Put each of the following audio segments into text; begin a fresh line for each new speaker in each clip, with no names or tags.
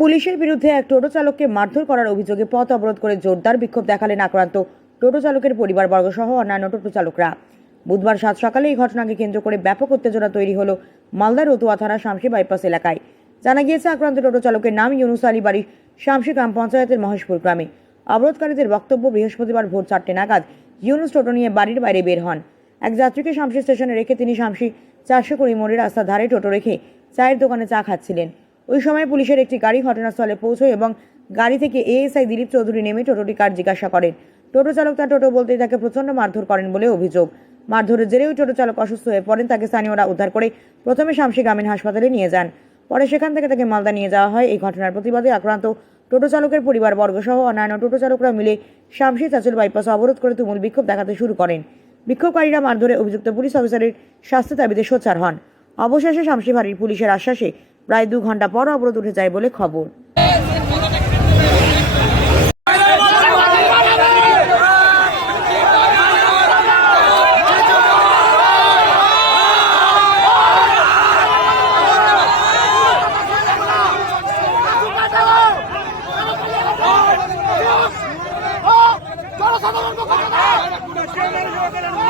পুলিশের বিরুদ্ধে এক টোটো চালককে মারধর করার অভিযোগে পথ অবরোধ করে জোরদার বিক্ষোভ দেখালেন আক্রান্ত টোটো চালকের পরিবারবর্গ সহ অন্যান্য টোটো চালকরা। বুধবার সাত সকালে এই ঘটনাকে কেন্দ্র করে ব্যাপক উত্তেজনা তৈরি হলো মালদার রতুয়া থানা শামসি বাইপাস এলাকায়। জানা গিয়েছে, আক্রান্ত টোটো চালকের নাম ইউনুস আলী বাড়ি শামসি গ্রাম পঞ্চায়েতের মহেশপুর গ্রামে। অবরোধকারীদের বক্তব্য বৃহস্পতিবার ভোর চারটে নাগাদ ইউনুস টোটো নিয়ে বাড়ির বাইরে বের হন। এক যাত্রীকে শামসি স্টেশনে রেখে তিনি শামসি চারশো কুড়ি মোড়ের রাস্তার ধারে টোটো রেখে চায়ের দোকানে চা খাচ্ছিলেন। ওই সময় পুলিশের একটি গাড়ি ঘটনাস্থলে পৌঁছয় এবং গাড়ি থেকে এএসআই দিলীপ চৌধুরী নেমে টোটোটি কার জিজ্ঞাসা করেন। টোটো চালক তার টোটো বলতেই তাকে প্রচণ্ড মারধর করেন বলে অভিযোগ। মারধরের জেরে ওই টোটো চালক অসুস্থ হয়ে পড়েন, তাকে স্থানীয়রা উদ্ধার করে প্রথমে শামসি গ্রামীণ হাসপাতালে নিয়ে যান। পরে সেখান থেকে তাকে মালদা নিয়ে যাওয়া হয়। এই ঘটনার প্রতিবাদে আক্রান্ত টোটো চালকের পরিবার বর্গসহ অন্যান্য টোটো চালকরা মিলে শামসি চাচল বাইপাস অবরোধ করে তুমুল বিক্ষোভ দেখাতে শুরু করেন। বিক্ষোভকারীরা মারধরে অভিযুক্ত পুলিশ অফিসারের শাস্তি দাবিতে সোচ্চার হন। অবশেষে শামসি ভারির পুলিশের আশ্বাসে প্রায় দু ঘণ্টা পর অবরোধ উঠে যায় বলে খবর।
পুলিশ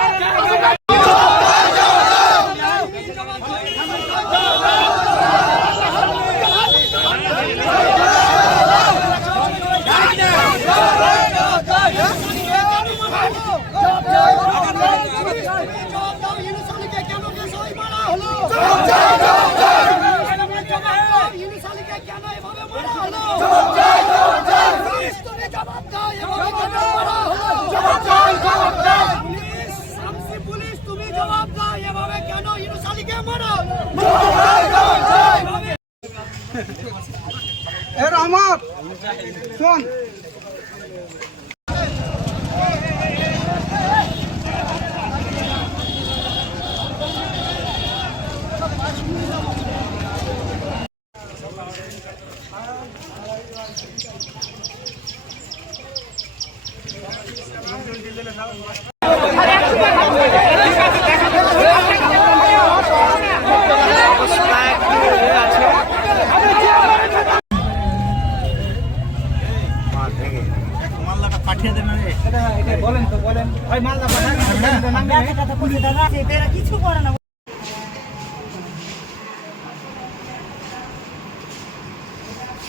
এর আমার শোন বলেন তো বলেন ভাই মালদা
কিছু করে না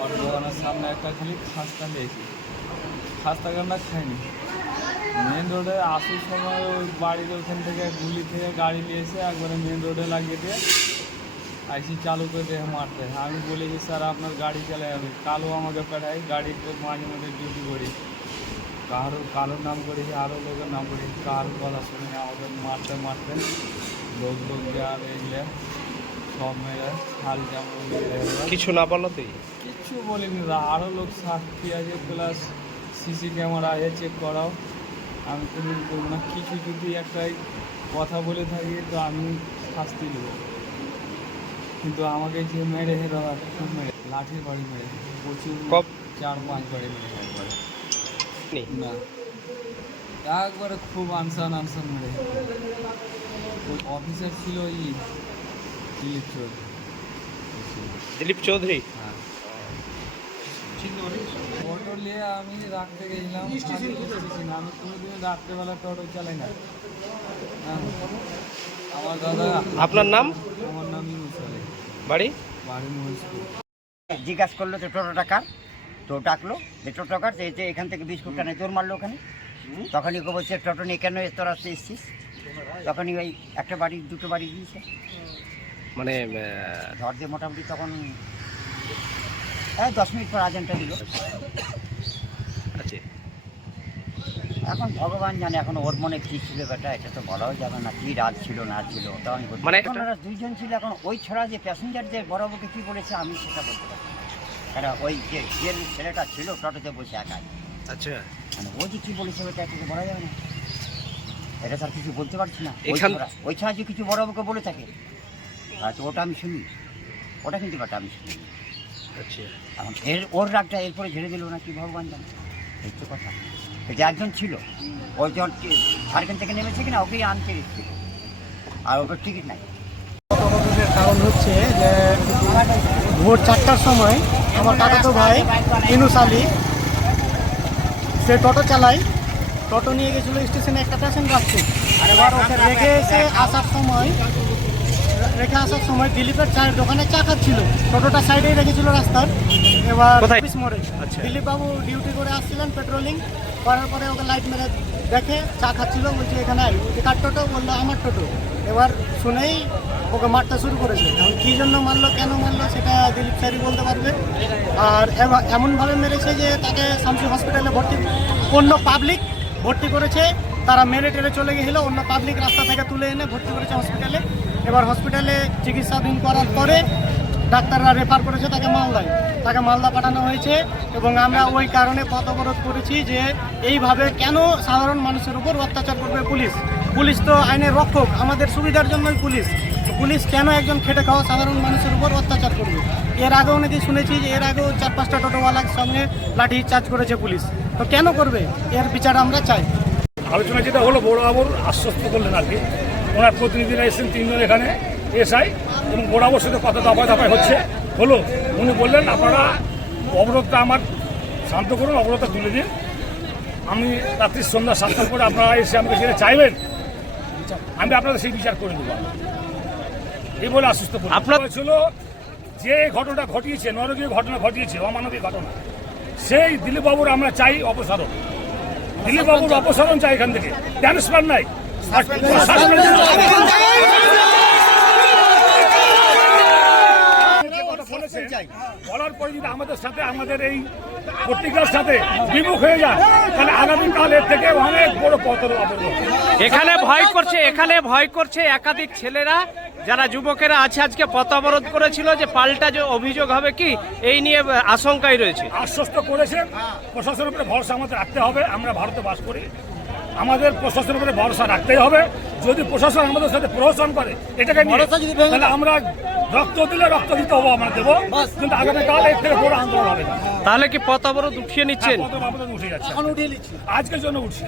ওর দোকানের সামনে একটা খালি খাস্তা দিয়েছি খাস্তা কান্না খাইনি? মেন রোডে আসার সময় ওই বাড়ির ওখান থেকে গুলি থেকে গাড়ি নিয়ে এসে একবারে মেন রোডে লাগিয়ে দিয়ে আইসি চালু করে দেখে মারতে। আমি বলি যে স্যার, আপনার গাড়ি চালাই আমি। কালো আমাকে পাঠাই গাড়িতে মাঝে মাঝে ডিউটি করি। কারও, কারোর নাম করেছি আরও লোকের নাম করেছি। কার কথা শুনে আমাদের মারতে মারতে লোক লোক আর এগুলো সব জামা
কিছু না বলো তুই
কিচ্ছু বলিনি আরও লোক সাক্ষী আছে প্লাস সিসি ক্যামেরা আছে চেক করাও। আমি কোনো করব না কিছু যদি একটাই কথা বলে থাকি তো আমি শাস্তি দেবো। কিন্তু আমাকে যে মেরে হেরা খুব মেরে। লাঠির বাড়ি মেরে। প্রচুর
কব।
চার পাঁচ বাড়ি মেরে একবারে। না। একবারে খুব আনসান আনসান মেরে। ওই অফিসার ছিল ই। দিলীপ চৌধুরী।
দিলীপ চৌধুরী?
হ্যাঁ। অটো নিয়ে আমি রাখতে গেছিলাম। আমি কোনোদিন রাত্রেবেলা টোটো চালাই না। হ্যাঁ। আমার দাদা
আপনার নাম?
আমার নাম ইউনুস
বাড়ি?
বাড়ি মহেশপুর।
জিজ্ঞাসা করল তো টোটো টাকার তো ডাকলো যে টোটো টাকার যে যে এখান থেকে বিস্কুট টানে তোর মারলো ওখানে। তখনই ও বলছে টোটো নিয়ে কেন তোর আসতে এসছিস? তখনই ওই একটা বাড়ি দুটো বাড়ি দিয়েছে
মানে
ঝড় দিয়ে মোটামুটি তখন হ্যাঁ দশ মিনিট পর আজানটা দিল।
আছে
এখন ভগবান জানে এখন ওর মনে কী ছিল বেটা এটা তো বলাও যাবে না কী রাত ছিল না ছিল তো আমি
মানে
এখন ওরা দুইজন ছিল এখন ওই ছড়া যে প্যাসেঞ্জার যে বড়বাবুকে কী বলেছে আমি সেটা বলতে পারছি। কেন ওই যে যে ছেলেটা ছিল টোটোতে বসে একা
আচ্ছা।
মানে ও যে কি বলেছে ওটা কিছু বলা যাবে না। এটা স্যার কিছু বলতে পারছি না। ওই ছাড়া- যে কিছু বড় বাবুকে বলে থাকে আচ্ছা ওটা আমি শুনি ওটা কিন্তু বাটা আমি শুনি
আচ্ছা।
এখন এর ওর রাগটা এরপরে ঝেড়ে দিল না কি ভগবান জানে? এই তো কথা। এই যে একজন ছিল ও যখন টি- ঝাড়খণ্ড থেকে নেমেছে কিনা ওকেই আনতে এসেছিল। আর ওকে টিকিট নাই।
কারণ হচ্ছে যে ভোর চারটার সময় আমার কাকাতো ভাই ইনুস আলী সে টোটো চালায়। টোটো নিয়ে গেছিল স্টেশনে একটা পেশেন্ট ওকে রেখে এসে আসার সময় রেখে আসার সময় দিলীপের চায়ের দোকানে চা খাচ্ছিল। টোটোটা সাইডেই রেখেছিল রাস্তার। এবার অফিস মোড়ে দিলীপ বাবু ডিউটি করে আসছিলেন পেট্রোলিং করার পরে ওকে লাইট মেরে দেখে চা খাচ্ছিল বলছে এখানে আয়। বলছে কার টোটো? বলল আমার টোটো। এবার শুনেই ওকে মারতে শুরু করেছে। এখন কী জন্য মারলো কেন মারলো সেটা দিলীপ স্যারই বলতে পারবে। আর এমা- এমনভাবে মেরেছে যে তাকে শামসি হসপিটালে ভর্তি অন্য পাবলিক ভর্তি করেছে। তারা মেরে টেরে চলে গেছিল অন্য পাবলিক রাস্তা থেকে তুলে এনে ভর্তি করেছে হসপিটালে। এবার হসপিটালে চিকিৎসাধীন করার পরে ডাক্তাররা রেফার করেছে তাকে মালদায়। তাকে মালদা পাঠানো হয়েছে এবং আমরা ওই কারণে পথ অবরোধ করেছি যে এইভাবে কেন সাধারণ মানুষের উপর অত্যাচার করবে পুলিশ? পুলিশ তো আইনের রক্ষক, আমাদের সুবিধার জন্যই পুলিশ। পুলিশ কেন একজন খেটে খাওয়া সাধারণ মানুষের উপর অত্যাচার করবে? এর আগেও নাকি শুনেছি যে এর আগেও চার পাঁচটা টোটোওয়ালার সঙ্গে লাঠি চার্জ করেছে পুলিশ। তো কেন করবে? এর বিচার আমরা চাই।
আলোচনা যেটা হলো বড় বাবুর আশ্বস্ত করলেন আর কি। ওনার প্রতিনিধিরা এসেছেন তিনজন এখানে এসআই এবং বড় বাবুর সাথে কথা দাপায় দাপায় হচ্ছে। হলো উনি বললেন আপনারা অবরোধটা আমার শান্ত করুন অবরোধটা তুলে দিন। আমি রাত্রি সন্ধ্যা সাতটার পরে আপনারা এসে আমাকে যেটা চাইবেন আমি আপনাদের সেই বিচার করে দেবো। এই বলে আশ্বস্ত করি আপনার ছিল যে ঘটনা ঘটিয়েছে নরকীয় ঘটনা ঘটিয়েছে অমানবিক ঘটনা সেই দিলীপ বাবুর আমরা চাই অপসারণ। দিলীপ বাবুর অপসারণ চাই এখান থেকে। ট্রান্সফার নাই। বলার পরে যদি আমাদের সাথে আমাদের এই পত্রিকার সাথে বিমুখ হয়ে যায় তাহলে আগামীকাল এর থেকে অনেক বড় পতন
এখানে ভয় করছে এখানে ভয় করছে একাধিক ছেলেরা যারা যুবকেরা আছে আজকে পথ অবরোধ করেছিল যে পাল্টা যে অভিযোগ হবে কি এই নিয়ে আশঙ্কায় রয়েছে।
আশ্বস্ত করেছে প্রশাসনের উপরে ভরসা আমাদের রাখতে হবে আমরা ভারতে বাস করি। আমাদের প্রশাসনের উপরে ভরসা রাখতেই হবে। যদি প্রশাসন আমাদের সাথে প্রহসন করে এটাকে তাহলে আমরা রক্ত দিলে রক্ত দিতে হব আমরা দেবো। কিন্তু আগামীকাল এর থেকে বড় আন্দোলন হবে।
তাহলে কি পথ অবরোধ উঠিয়ে
নিচ্ছে উঠে যাচ্ছে। আজকের জন্য উঠছে।